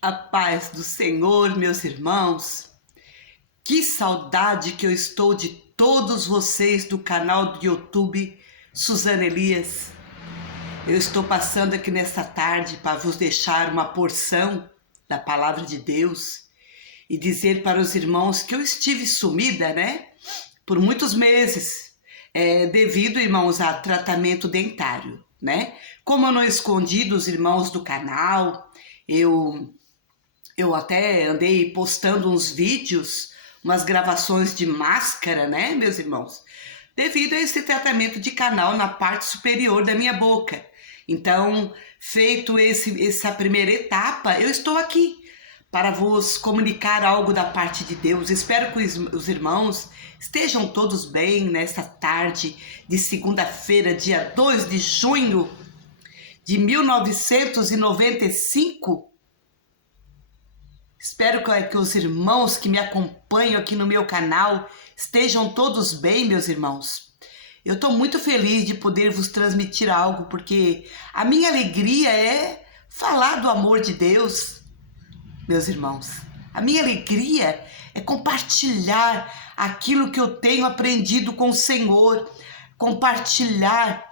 A paz do Senhor, meus irmãos. Que saudade que eu estou de todos vocês do canal do YouTube Suzana Elias. Eu estou passando aqui nesta tarde para vos deixar uma porção da palavra de Deus e dizer para os irmãos que eu estive sumida, por muitos meses, devido, irmãos, a tratamento dentário, Como eu não escondi dos irmãos do canal, eu até andei postando uns vídeos, umas gravações de máscara, meus irmãos? Devido a esse tratamento de canal na parte superior da minha boca. Então, feito essa primeira etapa, eu estou aqui para vos comunicar algo da parte de Deus. Espero que os irmãos estejam todos bem nesta tarde de segunda-feira, dia 2 de junho de 1995. Espero que os irmãos que me acompanham aqui no meu canal estejam todos bem, meus irmãos. Eu estou muito feliz de poder vos transmitir algo, porque a minha alegria é falar do amor de Deus, meus irmãos. A minha alegria é compartilhar aquilo que eu tenho aprendido com o Senhor, compartilhar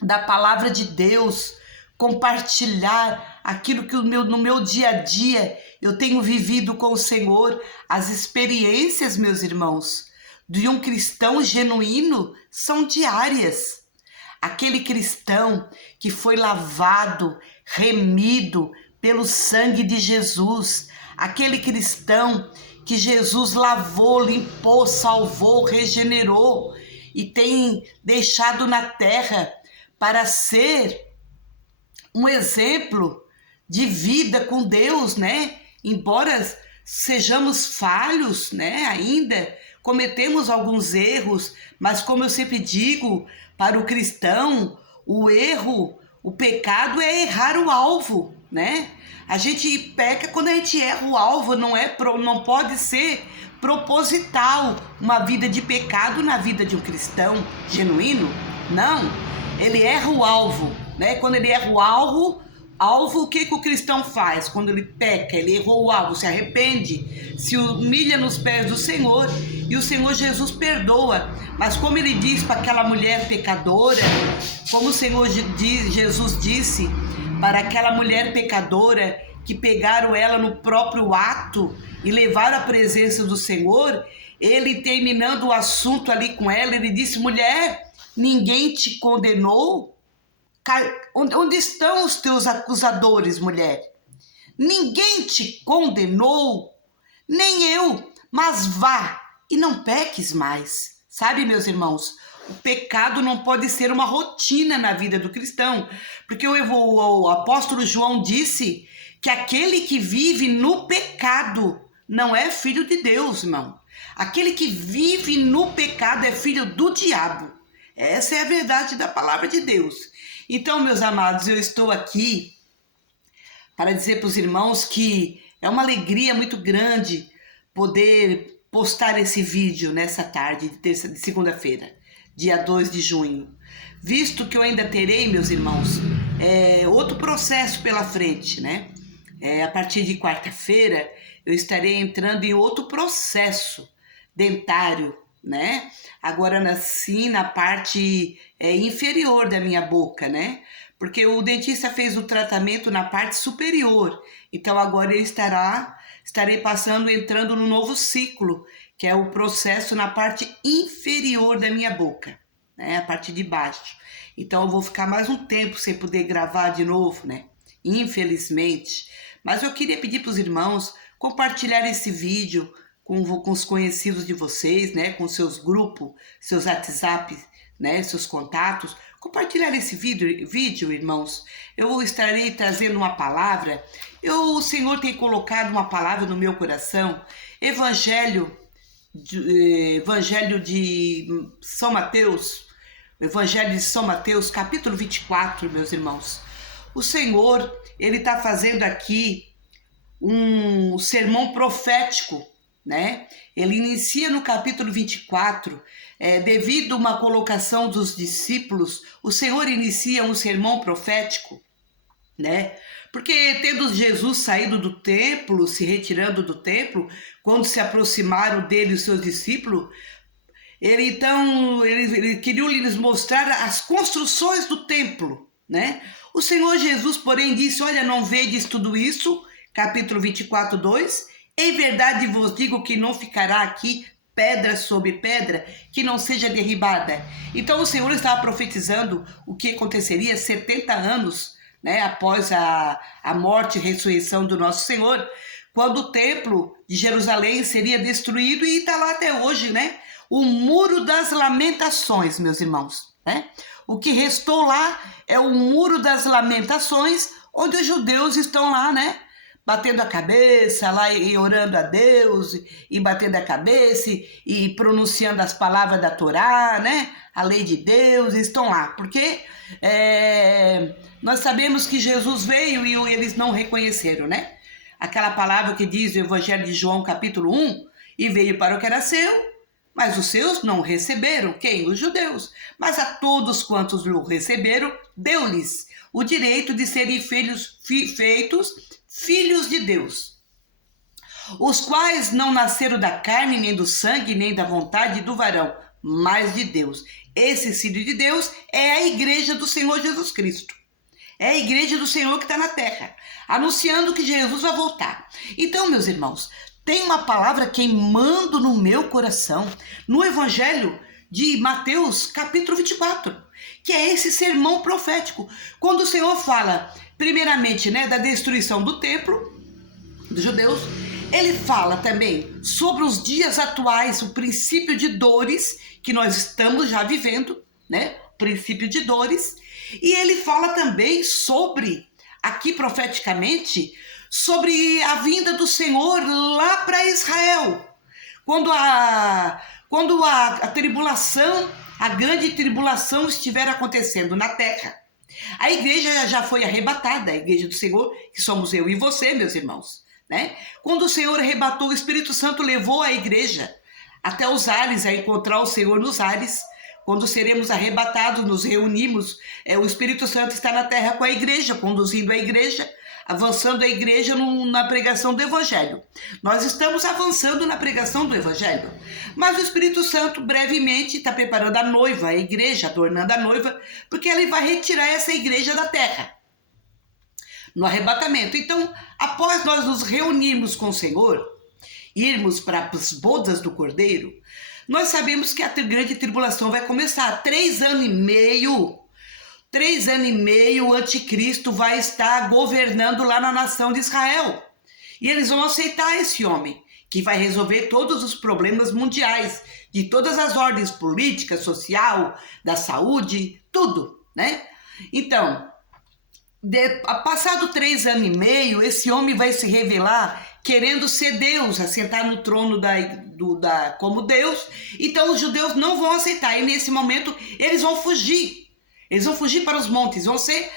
da palavra de Deus, compartilhar aquilo que no meu dia a dia eu tenho vivido com o Senhor. As experiências, meus irmãos, de um cristão genuíno são diárias. Aquele cristão que foi lavado, remido pelo sangue de Jesus, aquele cristão que Jesus lavou, limpou, salvou, regenerou e tem deixado na terra para ser um exemplo de vida com Deus, Embora sejamos falhos, ainda cometemos alguns erros, mas como eu sempre digo, para o cristão, o erro, o pecado é errar o alvo, A gente peca quando a gente erra o alvo, não pode ser proposital uma vida de pecado na vida de um cristão genuíno, não. Ele erra o alvo, Quando ele erra o alvo, o que o cristão faz? Quando ele peca, ele errou o alvo, se arrepende, se humilha nos pés do Senhor e o Senhor Jesus perdoa. Mas como ele diz para aquela mulher pecadora, como o Senhor Jesus disse para aquela mulher pecadora que pegaram ela no próprio ato e levaram à presença do Senhor, ele terminando o assunto ali com ela, ele disse: mulher, ninguém te condenou? Onde estão os teus acusadores, mulher? Ninguém te condenou, nem eu, mas vá e não peques mais. Sabe, meus irmãos, o pecado não pode ser uma rotina na vida do cristão, porque o apóstolo João disse que aquele que vive no pecado não é filho de Deus, irmão. Aquele que vive no pecado é filho do diabo. Essa é a verdade da palavra de Deus. Então, meus amados, eu estou aqui para dizer para os irmãos que é uma alegria muito grande poder postar esse vídeo nessa tarde de segunda-feira, dia 2 de junho. Visto que eu ainda terei, meus irmãos, outro processo pela frente, A partir de quarta-feira, eu estarei entrando em outro processo dentário, Agora sim na parte inferior da minha boca, Porque o dentista fez o tratamento na parte superior. Então agora eu estarei entrando no novo ciclo, que é o processo na parte inferior da minha boca, A parte de baixo. Então eu vou ficar mais um tempo sem poder gravar de novo, Infelizmente. Mas eu queria pedir para os irmãos compartilhar esse vídeo com os conhecidos de vocês, com seus grupos, seus WhatsApp, seus contatos. Compartilhar esse vídeo, irmãos. Eu estarei trazendo uma palavra. O Senhor tem colocado uma palavra no meu coração. Evangelho de São Mateus, Evangelho de São Mateus, capítulo 24, meus irmãos. O Senhor, Ele está fazendo aqui um sermão profético, Ele inicia no capítulo 24, devido a uma colocação dos discípulos, o Senhor inicia um sermão profético, Porque tendo Jesus saído do templo, se retirando do templo, quando se aproximaram dele os seus discípulos, ele queria lhes mostrar as construções do templo, né? O Senhor Jesus, porém, disse: olha, não vedes tudo isso? Capítulo 24, 2. Em verdade vos digo que não ficará aqui pedra sobre pedra que não seja derribada. Então o Senhor estava profetizando o que aconteceria 70 anos, né, após a morte e ressurreição do nosso Senhor, quando o templo de Jerusalém seria destruído, e está lá até hoje, né? O Muro das Lamentações, meus irmãos, né? O que restou lá é o Muro das Lamentações, onde os judeus estão lá, né? Batendo a cabeça lá e orando a Deus, e batendo a cabeça e pronunciando as palavras da Torá, né? A lei de Deus, estão lá. Porque nós sabemos que Jesus veio e eles não reconheceram, né? Aquela palavra que diz o Evangelho de João, capítulo 1, e veio para o que era seu, mas os seus não receberam. Quem? Os judeus. Mas a todos quantos o receberam, deu-lhes o direito de serem feitos filhos de Deus, os quais não nasceram da carne, nem do sangue, nem da vontade do varão, mas de Deus. Esse filho de Deus é a igreja do Senhor Jesus Cristo. É a igreja do Senhor que está na terra, anunciando que Jesus vai voltar. Então, meus irmãos, tem uma palavra queimando no meu coração, no Evangelho de Mateus, capítulo 24, que é esse sermão profético, quando o Senhor fala, primeiramente, né, da destruição do templo dos judeus. Ele fala também sobre os dias atuais, o princípio de dores que nós estamos já vivendo, né? O princípio de dores. E ele fala também sobre, aqui profeticamente, sobre a vinda do Senhor lá para Israel. Quando a tribulação, a grande tribulação estiver acontecendo na terra. A igreja já foi arrebatada, a igreja do Senhor, que somos eu e você, meus irmãos, né? Quando o Senhor arrebatou, o Espírito Santo levou a igreja até os ares, a encontrar o Senhor nos ares. Quando seremos arrebatados, nos reunimos, o Espírito Santo está na terra com a igreja, conduzindo a igreja, avançando a igreja na pregação do Evangelho. Nós estamos avançando na pregação do Evangelho, mas o Espírito Santo brevemente está preparando a noiva, a igreja, adornando a noiva, porque ele vai retirar essa igreja da terra, no arrebatamento. Então, após nós nos reunirmos com o Senhor, irmos para as bodas do Cordeiro, nós sabemos que a grande tribulação vai começar. 3 anos e meio, o anticristo vai estar governando lá na nação de Israel. E eles vão aceitar esse homem, que vai resolver todos os problemas mundiais, de todas as ordens políticas, social, da saúde, tudo, né? Então, passado 3 anos e meio, esse homem vai se revelar querendo ser Deus, assentar no trono como Deus. Então os judeus não vão aceitar, e nesse momento eles vão fugir. Eles vão fugir para os montes, vão ser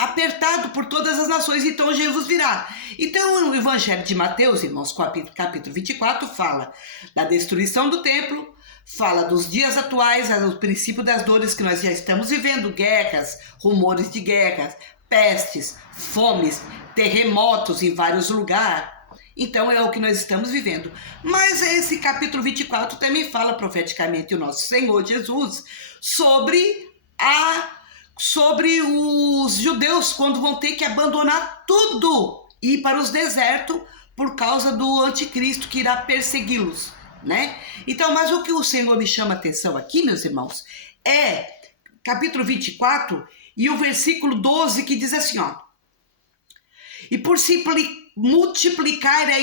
apertados por todas as nações. Então Jesus virá. Então o Evangelho de Mateus, irmãos, capítulo 24, fala da destruição do templo, fala dos dias atuais, o princípio das dores que nós já estamos vivendo, guerras, rumores de guerras, pestes, fomes, terremotos em vários lugares. Então é o que nós estamos vivendo. Mas esse capítulo 24 também fala profeticamente o nosso Senhor Jesus sobre os judeus, quando vão ter que abandonar tudo e ir para os desertos por causa do anticristo que irá persegui-los, né? Então, mas o que o Senhor me chama a atenção aqui, meus irmãos, é capítulo 24 e o versículo 12, que diz assim, ó: e por se multiplicar a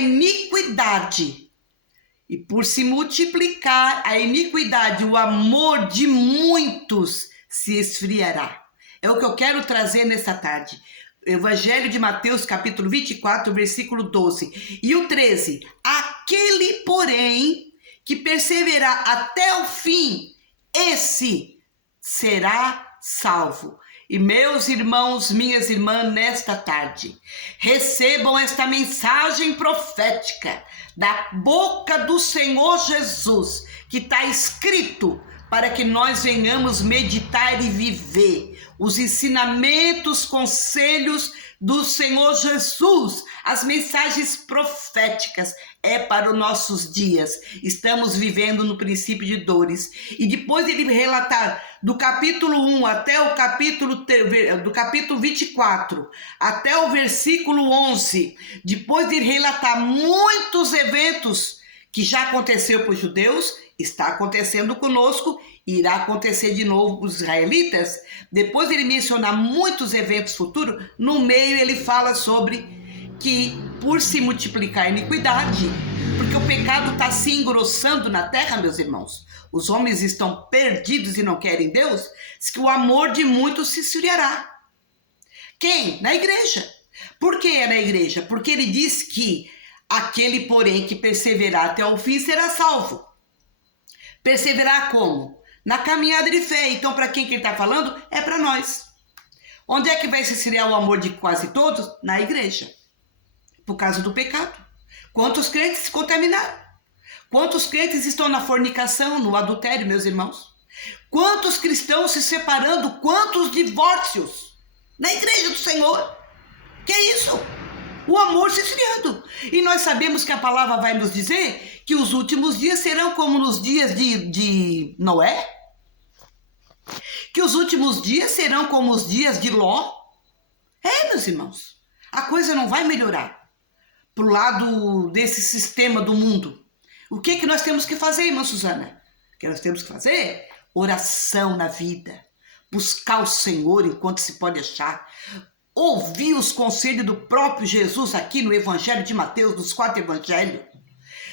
iniquidade, o amor de muitos se esfriará. É o que eu quero trazer nessa tarde. Evangelho de Mateus, capítulo 24, versículo 12. E o 13. Aquele, porém, que perseverar até o fim, esse será salvo. E meus irmãos, minhas irmãs, nesta tarde, recebam esta mensagem profética da boca do Senhor Jesus, que está escrito para que nós venhamos meditar e viver os ensinamentos, conselhos do Senhor Jesus, as mensagens proféticas. É para os nossos dias. Estamos vivendo no princípio de dores. E depois ele relatar do capítulo 1 até o capítulo 24, até o versículo 11, depois de relatar muitos eventos que já aconteceu para os judeus, está acontecendo conosco, irá acontecer de novo para os israelitas. Depois ele mencionar muitos eventos futuros, no meio ele fala sobre que por se multiplicar a iniquidade, porque o pecado está se engrossando na terra, meus irmãos, os homens estão perdidos e não querem Deus, diz que o amor de muitos se esfriará. Quem? Na igreja. Por que é na igreja? Porque ele diz que aquele, porém, que perseverar até o fim será salvo. Perseverar como? Na caminhada de fé. Então, para quem que ele está falando? É para nós. Onde é que vai se esfriar o amor de quase todos? Na igreja. Por causa do pecado. Quantos crentes se contaminaram? Quantos crentes estão na fornicação, no adultério, meus irmãos? Quantos cristãos se separando? Quantos divórcios? Na igreja do Senhor. Que é isso? O amor se esfriando. E nós sabemos que a palavra vai nos dizer que os últimos dias serão como nos dias de Noé. Que os últimos dias serão como os dias de Ló. É, meus irmãos. A coisa não vai melhorar para o lado desse sistema do mundo. O que nós temos que fazer, irmã Suzana? O que nós temos que fazer? Oração na vida. Buscar o Senhor enquanto se pode achar. Ouvir os conselhos do próprio Jesus aqui no Evangelho de Mateus, dos 4 evangelhos.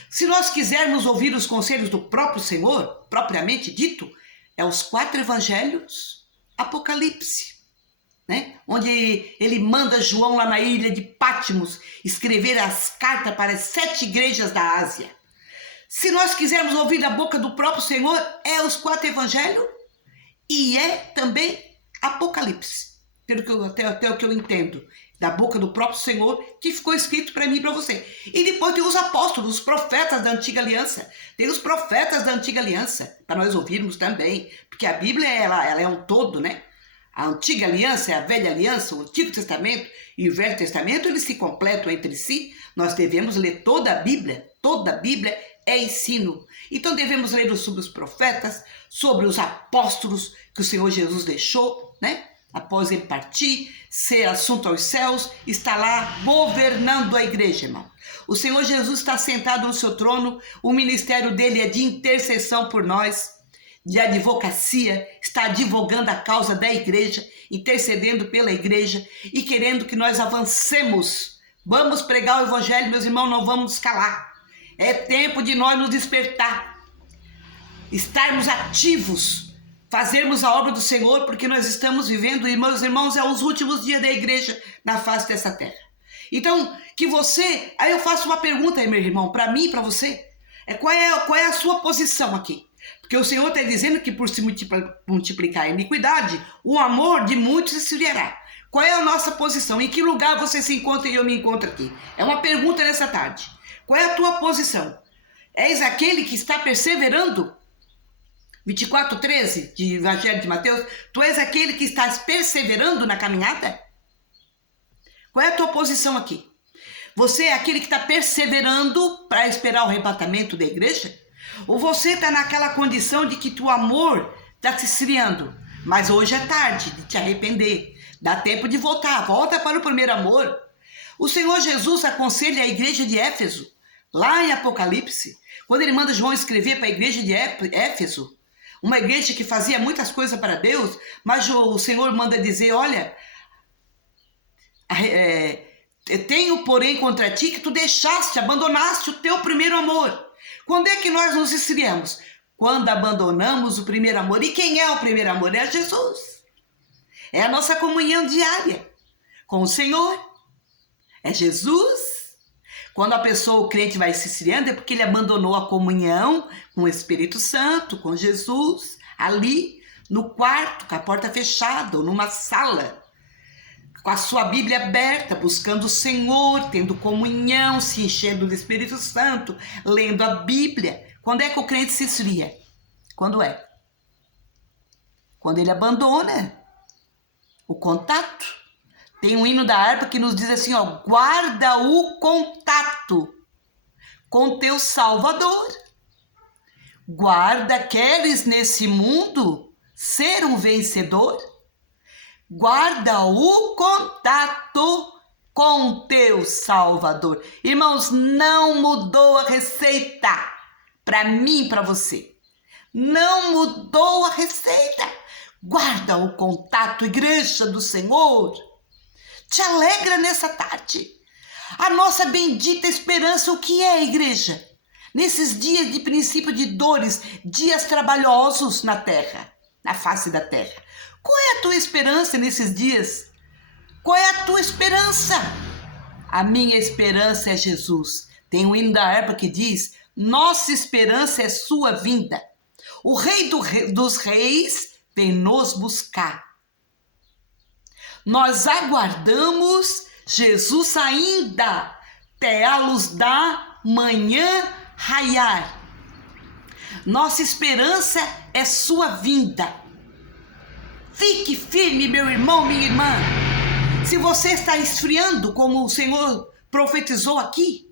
Se nós quisermos ouvir os conselhos do próprio Senhor, propriamente dito, é os 4 evangelhos, Apocalipse, né? Onde ele manda João lá na ilha de Patmos escrever as cartas para as 7 igrejas da Ásia. Se nós quisermos ouvir da boca do próprio Senhor, é os 4 evangelhos e é também Apocalipse. Pelo que até o que eu entendo, da boca do próprio Senhor, que ficou escrito para mim e para você. E depois tem os apóstolos, os profetas da antiga aliança. Tem os profetas da antiga aliança, para nós ouvirmos também. Porque a Bíblia, ela é um todo, né? A antiga aliança é a velha aliança, o Antigo Testamento e o Velho Testamento, eles se completam entre si. Nós devemos ler toda a Bíblia é ensino. Então devemos ler sobre os profetas, sobre os apóstolos que o Senhor Jesus deixou, né? Após ele partir, ser assunto aos céus, está lá governando a igreja, irmão. O Senhor Jesus está sentado no seu trono, o ministério dele é de intercessão por nós, de advocacia, está advogando a causa da igreja, intercedendo pela igreja e querendo que nós avancemos. Vamos pregar o evangelho, meus irmãos, não vamos nos calar. É tempo de nós nos despertar, estarmos ativos, fazermos a obra do Senhor, porque nós estamos vivendo, e meus irmãos, é os últimos dias da igreja na face dessa terra. Então, que você, aí eu faço uma pergunta aí, meu irmão, para mim e para você, qual é a sua posição aqui? Porque o Senhor está dizendo que por se multiplicar a iniquidade, o amor de muitos se esfriará. Qual é a nossa posição? Em que lugar você se encontra e eu me encontro aqui? É uma pergunta nessa tarde. Qual é a tua posição? És aquele que está perseverando? 24:13 de Evangelho de Mateus, tu és aquele que estás perseverando na caminhada? Qual é a tua posição aqui? Você é aquele que está perseverando para esperar o arrebatamento da igreja? Ou você está naquela condição de que teu amor está se esfriando? Mas hoje é tarde de te arrepender. Dá tempo de voltar. Volta para o primeiro amor. O Senhor Jesus aconselha a igreja de Éfeso, lá em Apocalipse, quando ele manda João escrever para a igreja de Éfeso, uma igreja que fazia muitas coisas para Deus, mas o Senhor manda dizer, olha, tenho porém contra ti que tu deixaste, abandonaste o teu primeiro amor. Quando é que nós nos esfriamos? Quando abandonamos o primeiro amor. E quem é o primeiro amor? É Jesus. É a nossa comunhão diária com o Senhor. É Jesus. Quando a pessoa, o crente, vai se esfriando, é porque ele abandonou a comunhão com o Espírito Santo, com Jesus, ali no quarto, com a porta fechada, ou numa sala, com a sua Bíblia aberta, buscando o Senhor, tendo comunhão, se enchendo do Espírito Santo, lendo a Bíblia. Quando é que o crente se esfria? Quando é? quando ele abandona o contato. Tem um hino da harpa que nos diz assim, ó, guarda o contato com teu Salvador. Guarda, queres nesse mundo ser um vencedor? Guarda o contato com teu Salvador. Irmãos, não mudou a receita para mim e para você. Não mudou a receita. Guarda o contato, igreja do Senhor. Te alegra nessa tarde. A nossa bendita esperança, o que é, igreja? Nesses dias de princípio de dores, dias trabalhosos na terra, na face da terra. Qual é a tua esperança nesses dias? Qual é a tua esperança? A minha esperança é Jesus. Tem um hino da harpa que diz, nossa esperança é sua vinda. O Rei dos Reis vem nos buscar. Nós aguardamos Jesus ainda, até a luz da manhã raiar. Nossa esperança é sua vinda. Fique firme, meu irmão, minha irmã. Se você está esfriando, como o Senhor profetizou aqui,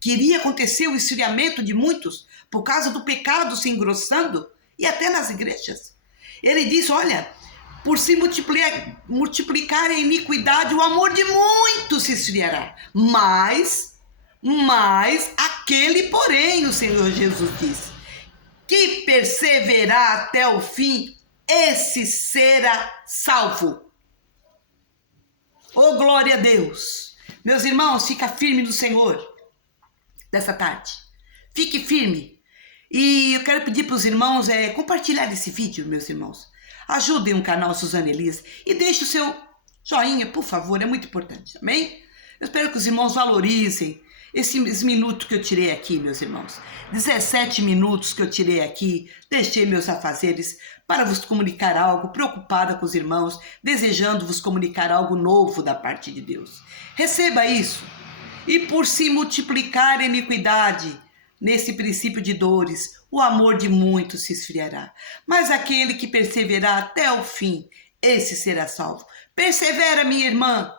que iria acontecer o esfriamento de muitos por causa do pecado se engrossando, e até nas igrejas. Ele diz, olha, por se multiplicar a iniquidade, o amor de muitos se esfriará. Mas aquele, porém, o Senhor Jesus diz, que perseverar até o fim, esse será salvo. Oh, glória a Deus. Meus irmãos, fica firme no Senhor dessa tarde. Fique firme. E eu quero pedir para os irmãos compartilhar esse vídeo, meus irmãos. Ajudem o canal Suzana Elias e deixe o seu joinha, por favor, é muito importante, amém? Eu espero que os irmãos valorizem esses minutos que eu tirei aqui, meus irmãos. 17 minutos que eu tirei aqui, deixei meus afazeres para vos comunicar algo, preocupada com os irmãos, desejando vos comunicar algo novo da parte de Deus. Receba isso. E por se multiplicar a iniquidade, nesse princípio de dores, o amor de muitos se esfriará. Mas aquele que perseverar até o fim, esse será salvo. Persevera, minha irmã.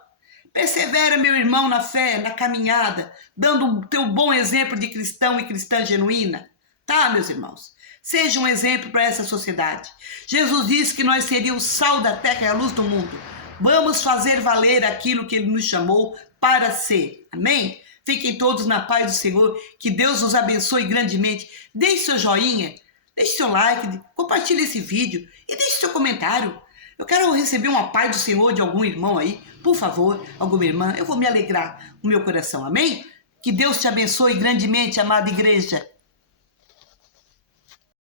Persevera, meu irmão, na fé, na caminhada, dando o teu bom exemplo de cristão e cristã genuína. Tá, meus irmãos? Seja um exemplo para essa sociedade. Jesus disse que nós seríamos o sal da terra e a luz do mundo. Vamos fazer valer aquilo que Ele nos chamou para ser. Amém? Fiquem todos na paz do Senhor. Que Deus os abençoe grandemente. Deixe seu joinha, deixe seu like, compartilhe esse vídeo e deixe seu comentário. Eu quero receber uma paz do Senhor de algum irmão aí. Por favor, alguma irmã. Eu vou me alegrar no meu coração. Amém? Que Deus te abençoe grandemente, amada igreja.